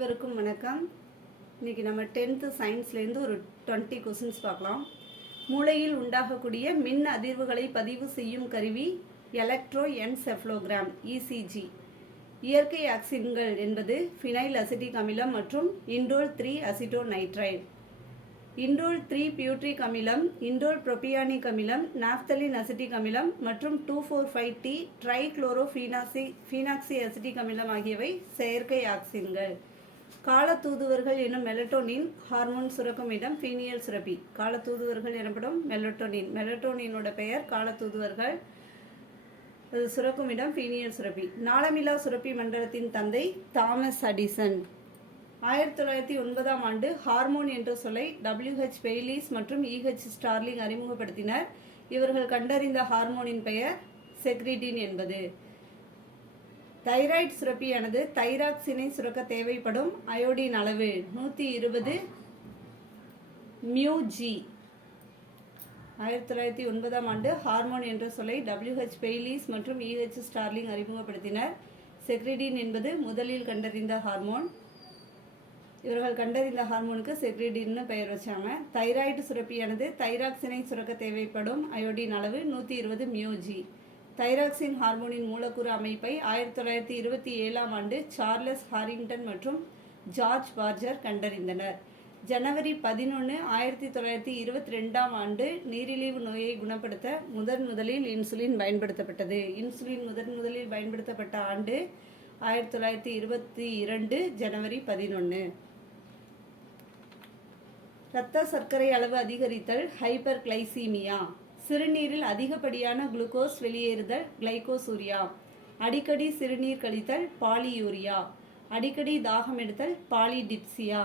அனைவருக்கும் வணக்கம். இன்றைக்கி நம்ம 10th சயின்ஸ்லேருந்து ஒரு 20 கொஸ்டின்ஸ் பார்க்கலாம். மூளையில் உண்டாகக்கூடிய மின் அதிர்வுகளை பதிவு செய்யும் கருவி எலக்ட்ரோ என்செஃபலோகிராம் இசிஜி. இயற்கை ஆக்சின்கள் என்பது ஃபினைல் அசிட்டிக் அமிலம் மற்றும் இண்டோல் 3 அசிட்டோநைட்ரைடு. இண்டோல் 3 பியூட்ரிக் அமிலம், இண்டோல் புரோபியானிக் அமிலம், நாப்தலின் அசிட்டிக் அமிலம் மற்றும் 2,4,5-T ட்ரைக்ளோரோஃபீனாக்சி அசிட்டிக் அமிலம் ஆகியவை செயற்கை ஆக்சின்கள். காலத்தூதுவர்கள் எனும் மெலட்டோனின் ஹார்மோன் சுரக்கும் இடம் பீனியல் சுரப்பி. காலத்தூதுவர்கள் எனப்படும் மெலட்டோனினோட பெயர் காலத்தூதுவர்கள். சுரக்கும் இடம் பீனியல் சுரப்பி. நாளமில்லா சுரப்பி மண்டலத்தின் தந்தை தாமஸ் அடிசன். 1909ஆம் ஆண்டு ஹார்மோன் என்ற சொல்லை WH பெய்லீஸ் மற்றும் EH ஸ்டார்லிங் அறிமுகப்படுத்தினர். இவர்கள் கண்டறிந்த ஹார்மோனின் பெயர் செக்ரிடின் என்பது. தைராய்டு சுரப்பியானது தைராக்சினை சுரக்க தேவைப்படும் அயோடின் அளவு 120 μg. 1909ஆம் ஆண்டு ஹார்மோன் என்ற சொல்லை WH பெய்லீஸ் மற்றும் EH ஸ்டார்லிங் அறிமுகப்படுத்தினர். செக்ரிடின் என்பது முதலில் கண்டறிந்த ஹார்மோன். இவர்கள் கண்டறிந்த ஹார்மோனுக்கு செக்ரிடின்னு பெயர் வச்சாங்க. தைராய்டு சுரப்பியானது தைராக்சினை சுரக்க தேவைப்படும் அயோடின் அளவு 120 μg. தைராக்சின் ஹார்மோனின் மூலக்கூறு அமைப்பை 1927ஆம் ஆண்டு சார்லஸ் ஹாரிங்டன் மற்றும் ஜார்ஜ் பார்ஜர் கண்டறிந்தனர். ஜனவரி 11, 1922ஆம் ஆண்டு நீரிழிவு நோயை குணப்படுத்த முதலில் இன்சுலின் பயன்படுத்தப்பட்டது. இன்சுலின் முதலில் பயன்படுத்தப்பட்ட ஆண்டு 1922 ஜனவரி 11. இரத்த சர்க்கரை அளவு அதிகரித்தல் ஹைப்பர் கிளைசீமியா. சிறுநீரில் அதிகப்படியான குளுக்கோஸ் வெளியேறுதல் கிளைகோசூரியா. அடிக்கடி சிறுநீர் கழித்தல் பாலியூரியா. அடிக்கடி தாகம் எடுத்தல் பாலிடிப்சியா.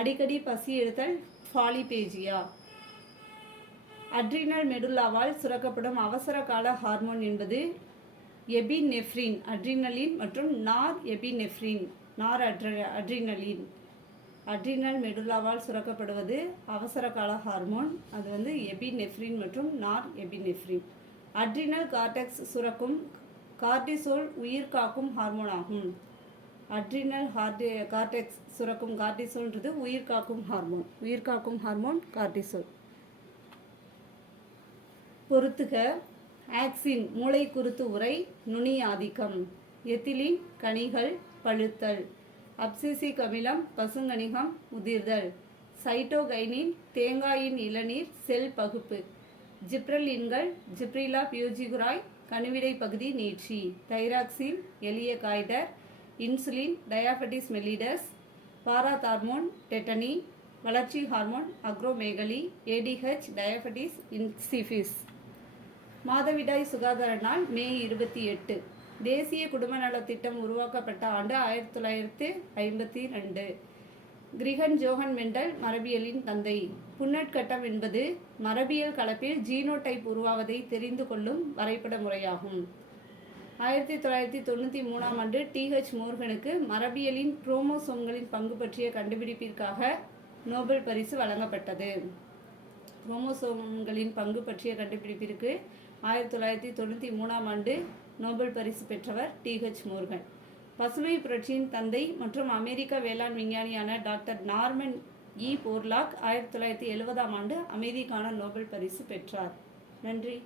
அடிக்கடி பசி எடுத்தல் பாலிபேஜியா. அட்ரினல் மெடுல்லாவால் சுரக்கப்படும் அவசர கால ஹார்மோன் என்பது எபினெஃப்ரின் அட்ரினலின் மற்றும் நார் எபினெஃப்ரின் அட்ரினலின். அட்ரினல் மெடுல்லாவால் சுரக்கப்படுவது அவசர கால ஹார்மோன். அது எபினெஃப்ரின் மற்றும் நார் எபினெஃப்ரின். அட்ரினல் கார்டெக்ஸ் சுரக்கும் கார்டிசோல் உயிர் காக்கும் ஹார்மோன் ஆகும். அட்ரினல் கார்டெக்ஸ் சுரக்கும் கார்டிசோல்ன்றது உயிர் காக்கும் ஹார்மோன் கார்டிசோல். பொறுத்துக. ஆக்சின் மூளை குருத்து உரை நுனி ஆதிக்கம். எத்திலின் கனிகள் பழுத்தல். அப்சிசிக் அமிலம் பசுங்கனிகம் முதிர்தல். சைட்டோகைனின் தேங்காயின் இளநீர் செல் பகுப்பு. ஜிப்ரலின்கள் ஜிப்ரிலா பியூஜிகுராய் கணுவிடை பகுதி நீட்சி. தைராக்சின் எளிய goitre. Insulin diabetes mellitus. Parathormone tetany. வளர்ச்சி hormone acromegaly. ADH diabetes insipidus. மாதவிடாய் சுகாதார நாள் மே 28. தேசிய குடும்ப நலத்திட்டம் உருவாக்கப்பட்ட ஆண்டு 1952. கிரிகன் ஜோஹன் மெண்டல் மரபியலின் தந்தை. புன்னட்கட்டம் என்பது மரபியல் கலப்பில் ஜீனோடைப் உருவாவதை தெரிந்து கொள்ளும் வரைபட முறையாகும். 1993ஆம் ஆண்டு TH மோர்கனுக்கு மரபியலின் குரோமோசோம்களின் பங்கு பற்றிய கண்டுபிடிப்பிற்காக நோபல் பரிசு வழங்கப்பட்டது. குரோமோசோம்களின் பங்கு பற்றிய கண்டுபிடிப்பிற்கு 1993ஆம் ஆண்டு நோபல் பரிசு பெற்றவர் TH மோர்கன். பசுமை புரட்சியின் தந்தை மற்றும் அமெரிக்க வேளாண் விஞ்ஞானியான டாக்டர் நார்மன் போர்லாக் 1970ஆம் ஆண்டு அமைதிக்கான நோபல் பரிசு பெற்றார். நன்றி.